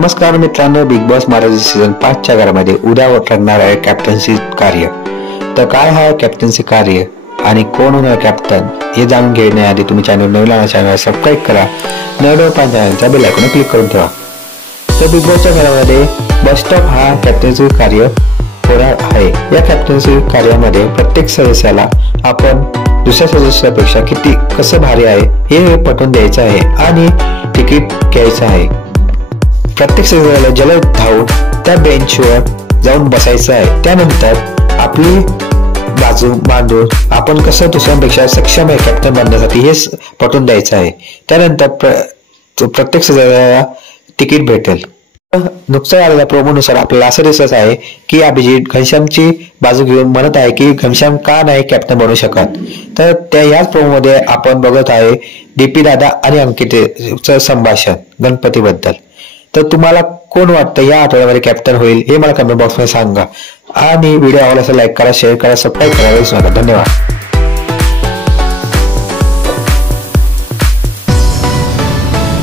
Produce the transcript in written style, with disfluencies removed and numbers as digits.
नमस्कार मित्रांनो, big boss Marathi season 5 च्या घरामध्ये उद्या ठरणार आहे कॅप्टन्सी कार्य। तर काय आहे कॅप्टन्सी कार्य आणि कोण होणार कॅप्टन हे जाणून घेण्याआधी तुम्ही चॅनल नवीन चॅनल सबस्क्राइब करा, नवीन चॅनलच्या बेल आयकॉन क्लिक करून ठेवा। तर बिग बॉसच्या घरामध्ये बस स्टॉप हा कॅप्टन्सी कार्य होणार आहे। या कॅप्टन्सी कार्यामध्ये प्रत्येक सदस्याला आपण दुसऱ्या सदस्यापेक्षा किती कसं भारी आहे हे पटवून द्यायचं आहे आणि तिकीट घ्यायचं आहे। प्रत्येक सदस्याला जलद धावून त्या बेंचवर जाऊन बसायचं आहे। त्यानंतर आपली बाजू बांधून आपण कसं दुसऱ्यांपेक्षा सक्षम आहे कॅप्टन बनण्यासाठी हे पटवून द्यायचं आहे। त्यानंतर प्रत्येक सदस्याला तिकीट भेटेल। नुकत्याच आलेल्या प्रोमोनुसार आपल्याला असं दिसत आहे की अभिजित घनश्यामची बाजू घेऊन म्हणत आहे की घनश्याम का नाही कॅप्टन बनू शकत। तर त्या याच प्रोमो मध्ये आपण बघत आहे डीपी दादा आणि अंकितेचं संभाषण गणपती बद्दल। तर तुम्हाला कोण वाटतं या आठवड्यामध्ये कॅप्टन होईल हे मला कमेंट बॉक्स मध्ये सांगा आणि व्हिडिओ आवडल्यास लाईक करा, शेअर करा, सबस्क्राईब करा विसरू नका। धन्यवाद।